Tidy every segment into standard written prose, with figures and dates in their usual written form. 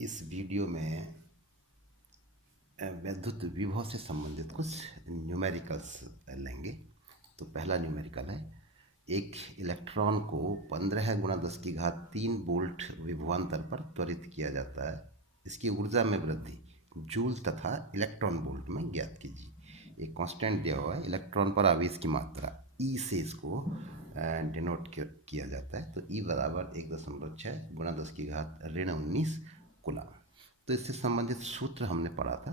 इस वीडियो में विद्युत विभव से संबंधित कुछ न्यूमेरिकल्स लेंगे। तो पहला न्यूमेरिकल है, एक इलेक्ट्रॉन को 15 गुणा 10 की घात 3 वोल्ट विभवांतर पर त्वरित किया जाता है। इसकी ऊर्जा में वृद्धि जूल तथा इलेक्ट्रॉन वोल्ट में ज्ञात कीजिए। एक कांस्टेंट दिया हुआ है, इलेक्ट्रॉन पर आवेश की मात्रा ई से इसको डिनोट किया जाता है। तो ई बराबर 1.6 गुणा 10 की घात ऋण 19 कूलम। तो इससे संबंधित सूत्र हमने पढ़ा था,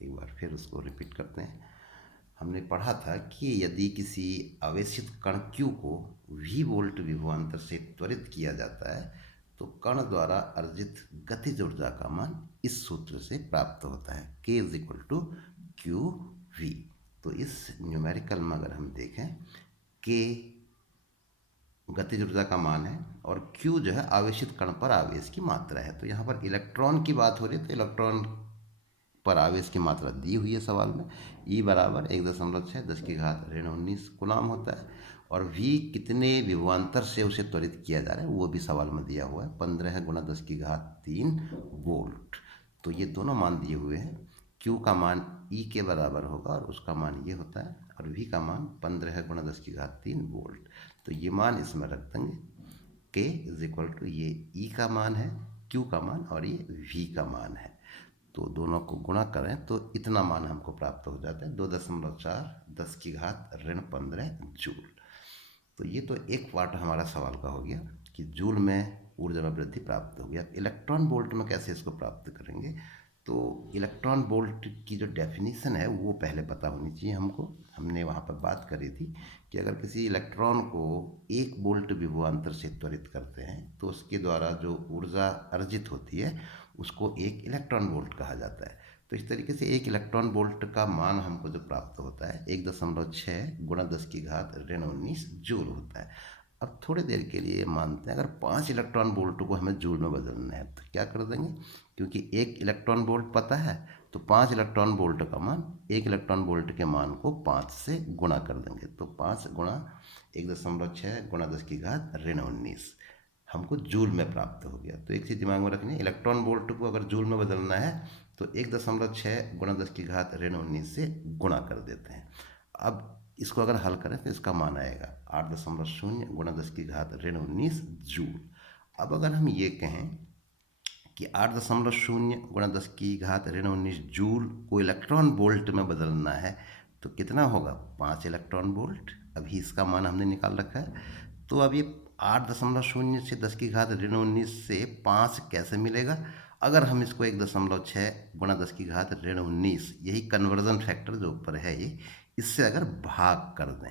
एक बार फिर उसको रिपीट करते हैं। हमने पढ़ा था कि यदि किसी आवेशित कण Q को V वोल्ट विभवांतर से त्वरित किया जाता है तो कण द्वारा अर्जित गतिज ऊर्जा का मान इस सूत्र से प्राप्त होता है, K is equal to Q V. तो इस न्यूमेरिकल में अगर हम देखें, K गतिज ऊर्जा का मान है और Q जो है आवेशित कण पर आवेश की मात्रा है। तो यहाँ पर इलेक्ट्रॉन की बात हो रही है, तो इलेक्ट्रॉन पर आवेश की मात्रा दी हुई है सवाल में। E बराबर 1.6 10 की घात ऋण 19 कूलम होता है और V कितने विभवांतर से उसे त्वरित किया जा रहा है वो भी सवाल में दिया हुआ है, 15 गुणा 10 की घात 3 वोल्ट। तो ये दोनों मान दिए हुए हैं। Q का मान E के बराबर होगा और उसका मान ये होता है, और V का मान 15 गुणा 10 की घात 3 वोल्ट। तो ये मान इसमें रख देंगे, K इज इक्वल टू ये E का मान है, Q का मान और ये V का मान है। तो दोनों को गुणा करें तो इतना मान हमको प्राप्त हो जाता है, 2.4 10 की घात ऋण 15 जूल। तो ये तो एक पार्ट हमारा सवाल का हो गया कि जूल में ऊर्जा में वृद्धि प्राप्त हो गया। इलेक्ट्रॉन वोल्ट में कैसे इसको प्राप्त करेंगे? तो इलेक्ट्रॉन वोल्ट की जो डेफिनेशन है वो पहले पता होनी चाहिए हमको। हमने वहाँ पर बात करी थी कि अगर किसी इलेक्ट्रॉन को 1 वोल्ट विभवांतर से त्वरित करते हैं तो उसके द्वारा जो ऊर्जा अर्जित होती है उसको 1 इलेक्ट्रॉन वोल्ट कहा जाता है। तो इस तरीके से 1 इलेक्ट्रॉन वोल्ट का मान हमको जो प्राप्त होता है 1.6 गुणा 10 की घात ऋण 19 जूल होता है। अब थोड़ी देर के लिए मानते हैं अगर 5 इलेक्ट्रॉन वोल्ट को हमें जूल में बदलना है तो क्या कर देंगे, क्योंकि 1 इलेक्ट्रॉन वोल्ट पता है तो 5 इलेक्ट्रॉन वोल्ट का मान 1 इलेक्ट्रॉन वोल्ट के मान को 5 से गुणा कर देंगे। तो 5 गुणा 1.6 गुणा 10 की घात ऋण 19 हमको जूल में प्राप्त हो गया। तो एक चीज़ दिमाग में रखनी है, इलेक्ट्रॉन वोल्ट को अगर जूल में बदलना है तो 1.6 गुणा 10 की घात ऋण 19 से गुणा कर देते हैं। अब इसको अगर हल करें तो इसका मान आएगा 8.0 गुणा 10 की घात ऋण 19 जूल। अब अगर हम ये कहें कि 8.0 गुणा 10 की घात ऋण 19 जूल को इलेक्ट्रॉन वोल्ट में बदलना है तो कितना होगा, 5 इलेक्ट्रॉन वोल्ट। अभी इसका मान हमने निकाल रखा है। तो अब ये 8.0 से 10 की घात ऋण 19 से 5 कैसे मिलेगा? अगर हम इसको 1.6 गुणा 10 की घात ऋण 19, यही कन्वर्जन फैक्टर जो ऊपर है ये, इससे अगर भाग कर दें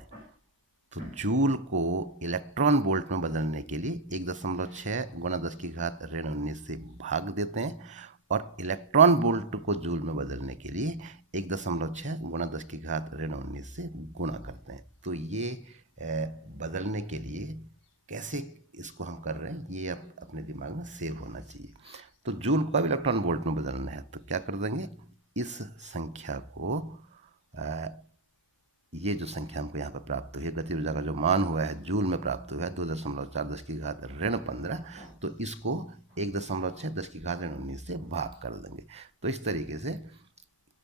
तो जूल को इलेक्ट्रॉन वोल्ट में बदलने के लिए 1.6 गुणा 10 की घात ऋण 19 से भाग देते हैं और इलेक्ट्रॉन वोल्ट को जूल में बदलने के लिए 1.6 गुणा 10 की घात ऋण 19 से गुणा करते हैं। तो ये बदलने के लिए कैसे इसको हम कर रहे हैं ये अपने दिमाग में सेव होना चाहिए। तो जूल को अब इलेक्ट्रॉन वोल्ट में बदलना है तो क्या कर देंगे, इस संख्या को ये जो संख्या हमको यहाँ पर प्राप्त हुई है, गति ऊर्जा का जो मान हुआ है जूल में प्राप्त हुआ है 2.4 10 की घात ऋण 15, तो इसको 1.6 10 की घात ऋण 19 से भाग कर देंगे। तो इस तरीके से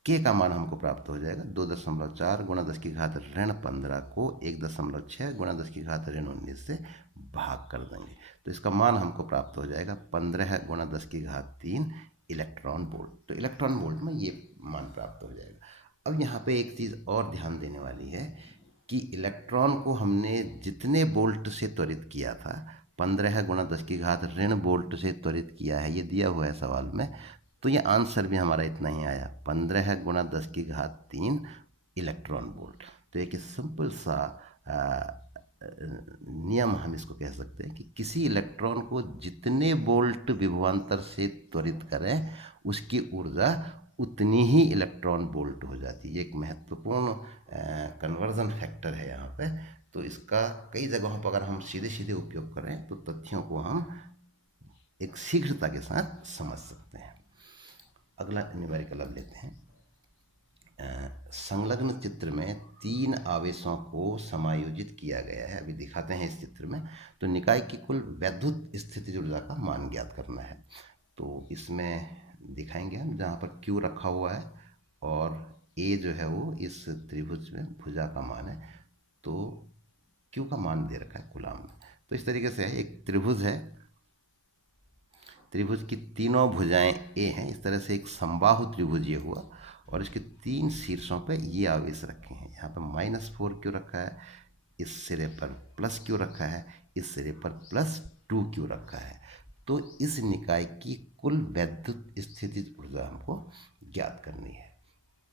के का मान हमको प्राप्त हो जाएगा, 2.4 गुणा 10 की घात ऋण 15 को 1.6 गुणा 10 की घात ऋण 19 से भाग कर देंगे। तो इसका मान हमको प्राप्त हो जाएगा 15 गुणा 10 की घात 3 इलेक्ट्रॉन वोल्ट। तो इलेक्ट्रॉन वोल्ट में ये मान प्राप्त हो जाएगा। अब यहाँ पे एक चीज़ और ध्यान देने वाली है कि इलेक्ट्रॉन को हमने जितने वोल्ट से त्वरित किया था, 15 गुणा 10 की घात ऋण वोल्ट से त्वरित किया है, ये दिया हुआ है सवाल में। तो ये आंसर भी हमारा इतना ही आया, 15 गुणा 10 की घात 3 इलेक्ट्रॉन वोल्ट। तो एक सिंपल सा नियम हम इसको कह सकते हैं कि किसी इलेक्ट्रॉन को जितने वोल्ट विभवांतर से त्वरित करें उसकी ऊर्जा उतनी ही इलेक्ट्रॉन वोल्ट हो जाती है। एक महत्वपूर्ण कन्वर्जन फैक्टर है यहाँ पे। तो इसका कई जगहों पर अगर हम सीधे सीधे उपयोग करें तो तथ्यों को हम एक शीघ्रता के साथ समझ सकते हैं। अगला न्यूमेरिकल अब लेते हैं। संलग्न चित्र में 3 आवेशों को समायोजित किया गया है, अभी दिखाते हैं इस चित्र में। तो निकाय की कुल वैद्युत स्थितिज ऊर्जा का मान ज्ञात करना है। तो इसमें दिखाएंगे हम जहाँ पर Q रखा हुआ है और A जो है वो इस त्रिभुज में भुजा का मान है, तो Q का मान दे रखा है कूलाम में। तो इस तरीके से एक त्रिभुज है, त्रिभुज की तीनों भुजाएं A हैं। इस तरह से एक समबाहु त्रिभुज ये हुआ और इसके 3 शीर्षों पे ये आवेश रखे हैं। यहाँ पर -4Q रखा है, इस सिरे पर +Q रखा है, इस सिरे पर +2Q रखा है। तो इस निकाय की कुल वैद्युत स्थितिज ऊर्जा हमको ज्ञात करनी है।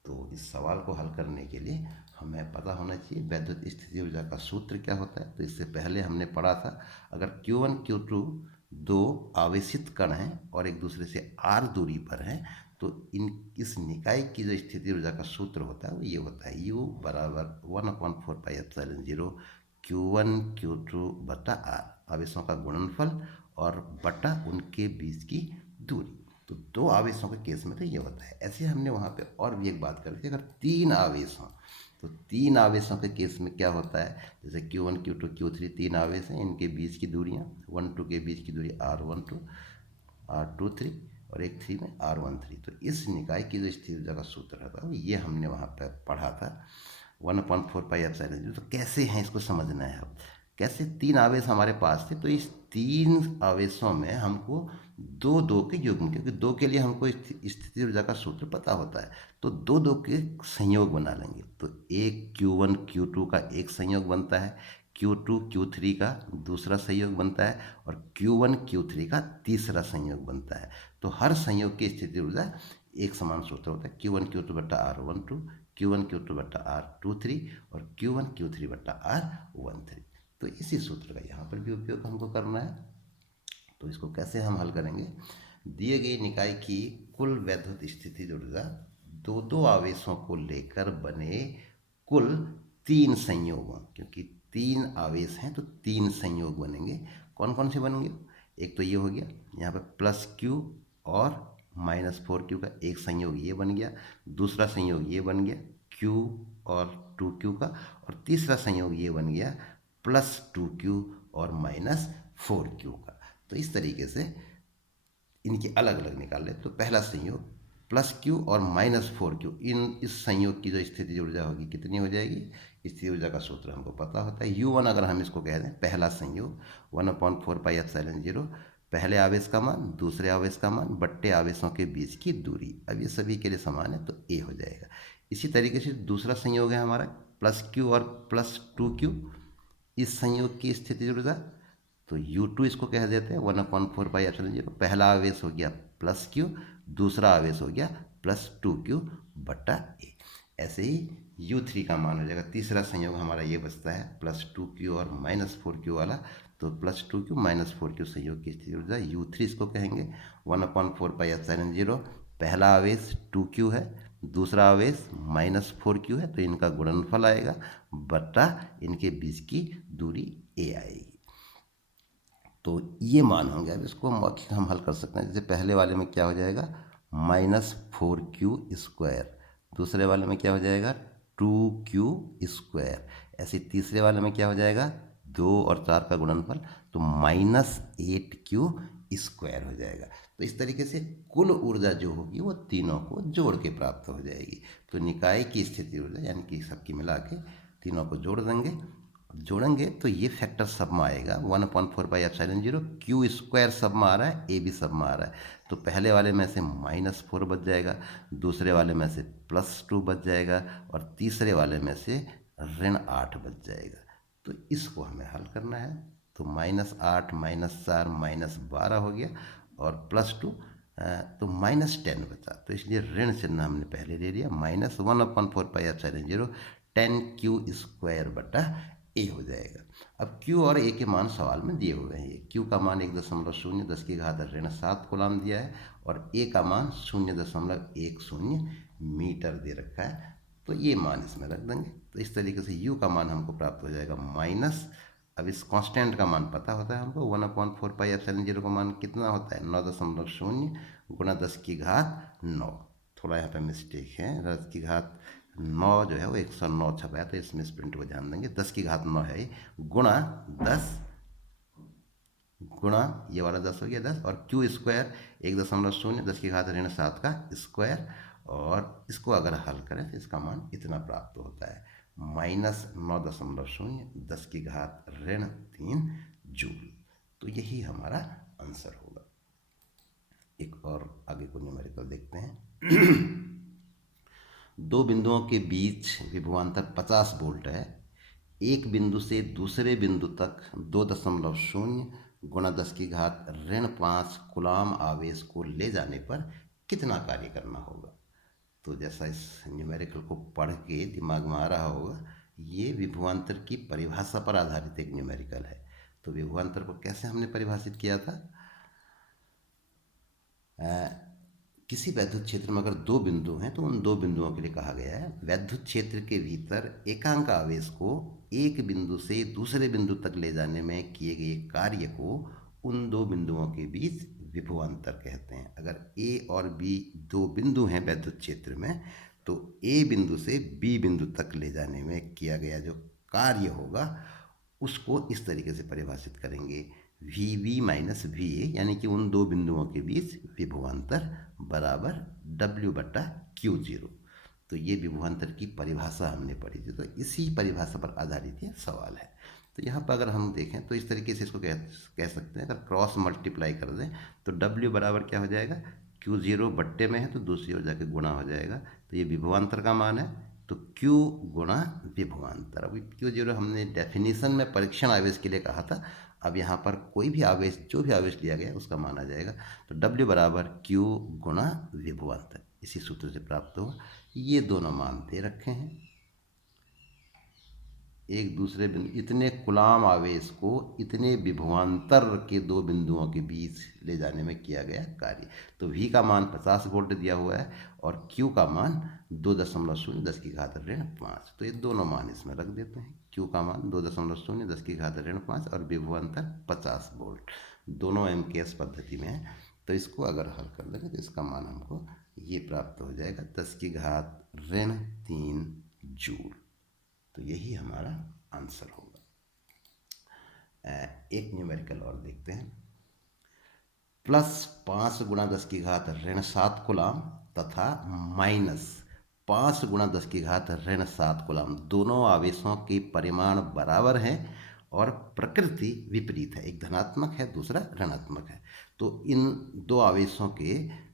तो इस सवाल को हल करने के लिए हमें पता होना चाहिए वैद्युत स्थिति ऊर्जा का सूत्र क्या होता है। तो इससे पहले हमने पढ़ा था, अगर Q1 Q2 दो आवेशित कण हैं और एक दूसरे से r दूरी पर हैं, तो इस निकाय की जो स्थिति ऊर्जा का सूत्र होता है वो ये होता है, U बराबर 1/4πε0 Q1 Q2 बटा r, आवेशों का गुणनफल और बटा उनके बीच की दूरी। तो दो आवेशों के केस में तो ये होता है। ऐसे हमने वहाँ पे और भी एक बात कर ली, अगर 3 आवेश हों तो 3 आवेशों के केस में क्या होता है, जैसे Q1 Q2 Q3 3 आवेश हैं, इनके बीच की दूरियाँ 1-2 के बीच की दूरी r12 r23 और एक 3 में r13। तो इस निकाय की जो स्थिर ऊर्जा का सूत्र था ये हमने वहाँ पर पढ़ा था 1/4πε0। तो कैसे हैं इसको समझना है। अब कैसे 3 आवेश हमारे पास थे, तो इस 3 आवेशों में हमको 2-2 के युग्म, क्योंकि 2 के लिए हमको स्थिति ऊर्जा का सूत्र पता होता है, तो 2-2 के संयोग बना लेंगे। तो एक Q1 Q2 का एक संयोग बनता है, Q2 Q3 का दूसरा संयोग बनता है और Q1 Q3 का तीसरा संयोग बनता है। तो हर संयोग की स्थिति ऊर्जा एक समान सूत्र होता है, Q1 Q2 बटा r12, Q1 Q2 बटा r23 और Q1 Q3 बटा r13। तो इसी सूत्र का यहाँ पर भी उपयोग हमको करना है। तो इसको कैसे हम हल करेंगे, दिए गए निकाय की कुल वैद्युत स्थिति ऊर्जा दो दो आवेशों को लेकर बने कुल 3 संयोगों, क्योंकि 3 आवेश हैं तो 3 संयोग बनेंगे। कौन कौन से बनेंगे, एक तो ये हो गया, यहाँ पे +Q और -4Q का एक संयोग ये बन गया, दूसरा संयोग ये बन गया Q और 2Q का, और तीसरा संयोग ये बन गया +2Q और -4Q का। तो इस तरीके से इनके अलग अलग निकाल ले। तो पहला संयोग +Q और -4Q, इस संयोग की जो स्थिति ऊर्जा होगी कितनी हो जाएगी, स्थिति ऊर्जा का सूत्र हमको पता होता है, U1 अगर हम इसको कह दें, पहला संयोग 1/4πε0, पहले आवेश का मान दूसरे आवेश का मान बट्टे आवेशों के बीच की दूरी। अब ये सभी के लिए समान है तो A हो जाएगा। इसी तरीके से दूसरा संयोग है हमारा +Q और +2Q, इस संयोग की स्थिति ऊर्जा, तो U2 इसको कह देते हैं 1/4πε0, पहला आवेश हो गया +Q, दूसरा आवेश हो गया +2Q बटा A। ऐसे ही U3 का मान हो जाएगा, तीसरा संयोग हमारा ये बचता है +2Q और -4Q वाला, तो +2Q -4Q संयोग की स्थिति ऊर्जा U3 इसको कहेंगे 1/4πε0, पहला आवेश 2Q है, दूसरा आवेश -4Q है, तो इनका गुणनफल आएगा बटा इनके बीच की दूरी A आएगी। तो ये मान होंगे। अब इसको मौखिक हम हल कर सकते हैं, जैसे पहले वाले में क्या हो जाएगा -4Q², दूसरे वाले में क्या हो जाएगा 2Q², ऐसे तीसरे वाले में क्या हो जाएगा 2 और 4 का गुणनफल, तो -8Q² हो जाएगा। तो इस तरीके से कुल ऊर्जा जो होगी वो तीनों को जोड़ के प्राप्त हो जाएगी। तो निकाय की स्थिति ऊर्जा यानी कि सबकी मिला के तीनों को जोड़ेंगे तो ये फैक्टर सब में आएगा 1/4πε0, Q² सब में आ रहा है, A भी सब में आ रहा है। तो पहले वाले में से -4 बच जाएगा, दूसरे वाले में से +2 बच जाएगा और तीसरे वाले में से -8 बच जाएगा। तो इसको हमें हल करना है। तो -8 -4 -12 हो गया और +2 तो -10 बचा, तो इसलिए ऋण चिन्ह हमने पहले ले लिया, -1/4πε0 10Q² बटा A हो जाएगा। अब Q और A के मान सवाल में दिए हुए हैं। ये Q का मान 1.0 10⁻⁷ कूलाम दिया है और A का मान 0.10 मीटर दे रखा है, तो ये मान इसमें रख देंगे। तो इस तरीके से U का मान हमको प्राप्त हो जाएगा माइनस, अब इस कांस्टेंट का मान पता होता है हमको, 1/4πε0 का मान कितना होता है 9.0 गुणा 10⁻9, थोड़ा यहाँ पे मिस्टेक है, 10⁻9 जो है वो 109 छपा है, तो इसमें इस प्रिंट को ध्यान देंगे, 10⁻9 है गुणा 10 गुणा ये वाला 10 हो गया 10, और क्यू स्क्वायर 1.0 10⁻⁷ का स्क्वायर, और इसको अगर हल करें तो इसका मान इतना प्राप्त होता है, -9.0 10⁻³ जूल। तो यही हमारा आंसर होगा। एक और आगे को न्यूमेरिकल देखते हैं। दो बिंदुओं के बीच विभवांतर 50 वोल्ट है। एक बिंदु से दूसरे बिंदु तक 2.0 गुणा 10⁻⁵ कूलाम आवेश को ले जाने पर कितना कार्य करना होगा। तो जैसा इस न्यूमेरिकल को पढ़ के दिमाग में आ रहा होगा, ये विभवांतर की परिभाषा पर आधारित एक न्यूमेरिकल है। तो विभवांतर को कैसे हमने परिभाषित किया था, किसी वैद्युत क्षेत्र में अगर दो बिंदु हैं तो उन दो बिंदुओं के लिए कहा गया है वैद्युत क्षेत्र के भीतर एकांक आवेश को एक बिंदु से दूसरे बिंदु तक ले जाने में किए गए कार्य को उन दो बिंदुओं के बीच विभवांतर कहते हैं। अगर ए और बी दो बिंदु हैं वैद्युत क्षेत्र में, तो ए बिंदु से बी बिंदु तक ले जाने में किया गया जो कार्य होगा उसको इस तरीके से परिभाषित करेंगे, VV माइनस VA, यानी कि उन दो बिंदुओं के बीच विभवांतर बराबर W/Q0। तो ये विभवांतर की परिभाषा हमने पढ़ी थी, तो इसी परिभाषा पर आधारित ये सवाल है। तो यहाँ पर अगर हम देखें तो इस तरीके से इसको कह सकते हैं, अगर क्रॉस मल्टीप्लाई कर दें तो W बराबर क्या हो जाएगा, Q0 बट्टे में है तो दूसरी ओर जाके गुणा हो जाएगा, तो ये विभवांतर का मान है, तो Q गुणा विभवांतर। अभी Q0 हमने डेफिनेशन में परीक्षण आवेश के लिए कहा था, अब यहाँ पर कोई भी आवेश, जो भी आवेश लिया गया उसका मान आ जाएगा, तो W बराबर Q गुणा विभवांतर, इसी सूत्र से प्राप्त होगा। ये दोनों मान दे रखे हैं, एक दूसरे बिंदु, इतने कूलाम आवेश को इतने विभवांतर के दो बिंदुओं के बीच ले जाने में किया गया कार्य। तो V का मान 50 वोल्ट दिया हुआ है और Q का मान 2.0 10⁻⁵ तो ये दोनों मान इसमें रख देते हैं। Q का मान 2.0 10⁻⁵ और विभवांतर 50 वोल्ट, दोनों MKS पद्धति में है। तो इसको अगर हल कर देंगे तो इसका मान हमको ये प्राप्त हो जाएगा 10⁻³ जूल। तो यही हमारा आंसर होगा। एक न्यूमेरिकल और देखते हैं, +5 गुणा 10⁻⁷ कूलाम तथा -5 गुणा 10⁻⁷ कूलाम, दोनों आवेशों के परिमाण बराबर हैं और प्रकृति विपरीत है, एक धनात्मक है दूसरा ऋणात्मक है। तो इन दो आवेशों के,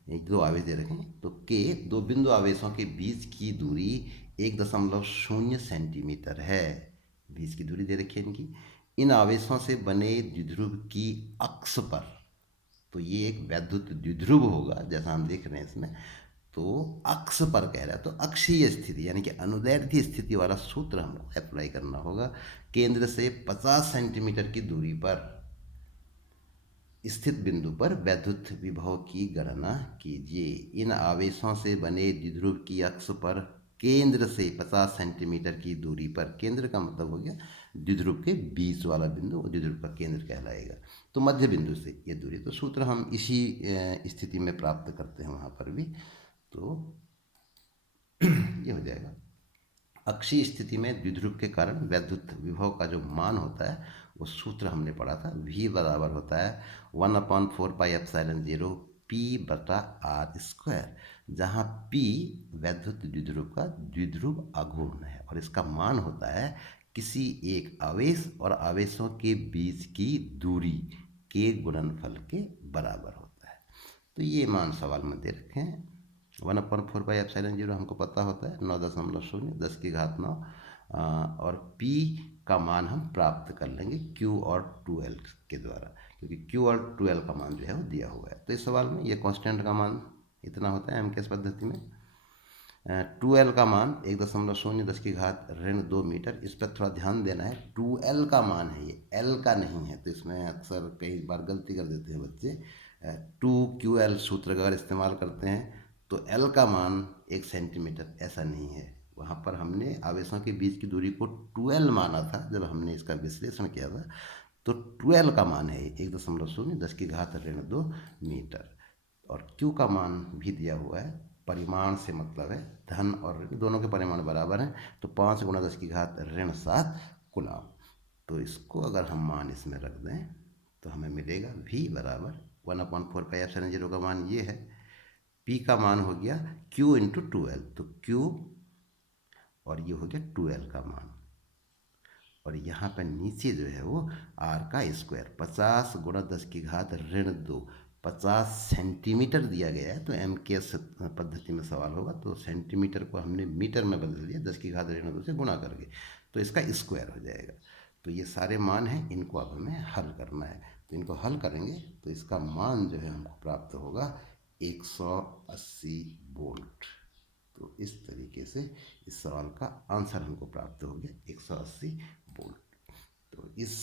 दो आवेश दे रखे हैं, तो के दो बिंदु आवेशों के बीच की दूरी 1.0 सेंटीमीटर है, बीच की दूरी दे रखी है इनकी। इन आवेशों से बने द्विध्रुव की अक्ष पर, तो ये एक वैद्युत द्विध्रुव होगा जैसा हम देख रहे हैं इसमें, तो अक्ष पर कह रहा है, तो अक्षीय स्थिति यानी कि अनुदैर्ध्य स्थिति वाला सूत्र हमको अप्लाई करना होगा। केंद्र से 50 सेंटीमीटर की दूरी पर स्थित बिंदु पर वैद्युत विभव की गणना कीजिए। इन आवेशों से बने द्विध्रुव की अक्ष पर केंद्र से 50 सेंटीमीटर की दूरी पर, केंद्र का मतलब हो गया द्विध्रुव के बीच वाला बिंदु, द्विध्रुव का केंद्र कहलाएगा, तो मध्य बिंदु से ये दूरी, तो सूत्र हम इसी स्थिति में प्राप्त करते हैं वहाँ पर भी, तो ये हो जाएगा। अक्षीय स्थिति में द्विध्रुव के कारण वैद्युत विभव का जो मान होता है वो सूत्र हमने पढ़ा था, V बराबर होता है 1/4πε0 P/r², जहाँ P वैद्युत द्विध्रुव का द्विध्रुव आघूर्ण है और इसका मान होता है किसी एक आवेश और आवेशों के बीच की दूरी के गुणनफल के बराबर होता है। तो ये मान सवाल में दे रखे हैं। 1/4πε0 हमको पता होता है 9.0 10⁹ और P का मान हम प्राप्त कर लेंगे Q और 2L के द्वारा, क्योंकि Q और 2L का मान जो है वो दिया हुआ है। तो इस सवाल में ये कांस्टेंट का मान इतना होता है MKS पद्धति में। 2L का मान 1.0 10⁻⁻² मीटर। इस पर थोड़ा ध्यान देना है, 2L का मान है, ये L का नहीं है, तो इसमें अक्सर कई बार गलती कर देते हैं बच्चे। 2QL सूत्र का अगर इस्तेमाल करते हैं तो L का मान 1 सेंटीमीटर, ऐसा नहीं है। वहाँ पर हमने आवेशों के बीच की दूरी को 2L माना था जब हमने इसका विश्लेषण किया था, तो 2L का मान है 1.0 10⁻⁻² मीटर। और Q का मान भी दिया हुआ है, परिमाण से मतलब है धन और ऋण दोनों के परिमाण बराबर हैं, तो 5 × 10⁻⁷ कूलाम। तो इसको अगर हम मान इसमें रख दें तो हमें मिलेगा V बराबर 1/4πε0 का मान ये है, P का मान हो गया Q इंटू 2L, तो Q और ये हो गया 2L का मान, और यहाँ पर नीचे जो है वो R का स्क्वायर 50 गुणा 10⁻², 50 सेंटीमीटर दिया गया है, तो MKS पद्धति में सवाल होगा तो सेंटीमीटर को हमने मीटर में बदल दिया 10⁻² से गुणा करके, तो इसका स्क्वायर हो जाएगा। तो ये सारे मान हैं, इनको अब हमें हल करना है, तो इनको हल करेंगे तो इसका मान जो है हमको प्राप्त होगा 180 वोल्ट। तो इस तरीके से इस सवाल का आंसर हमको प्राप्त हो गया 180 वोल्ट। तो इस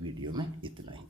वीडियो में इतना ही।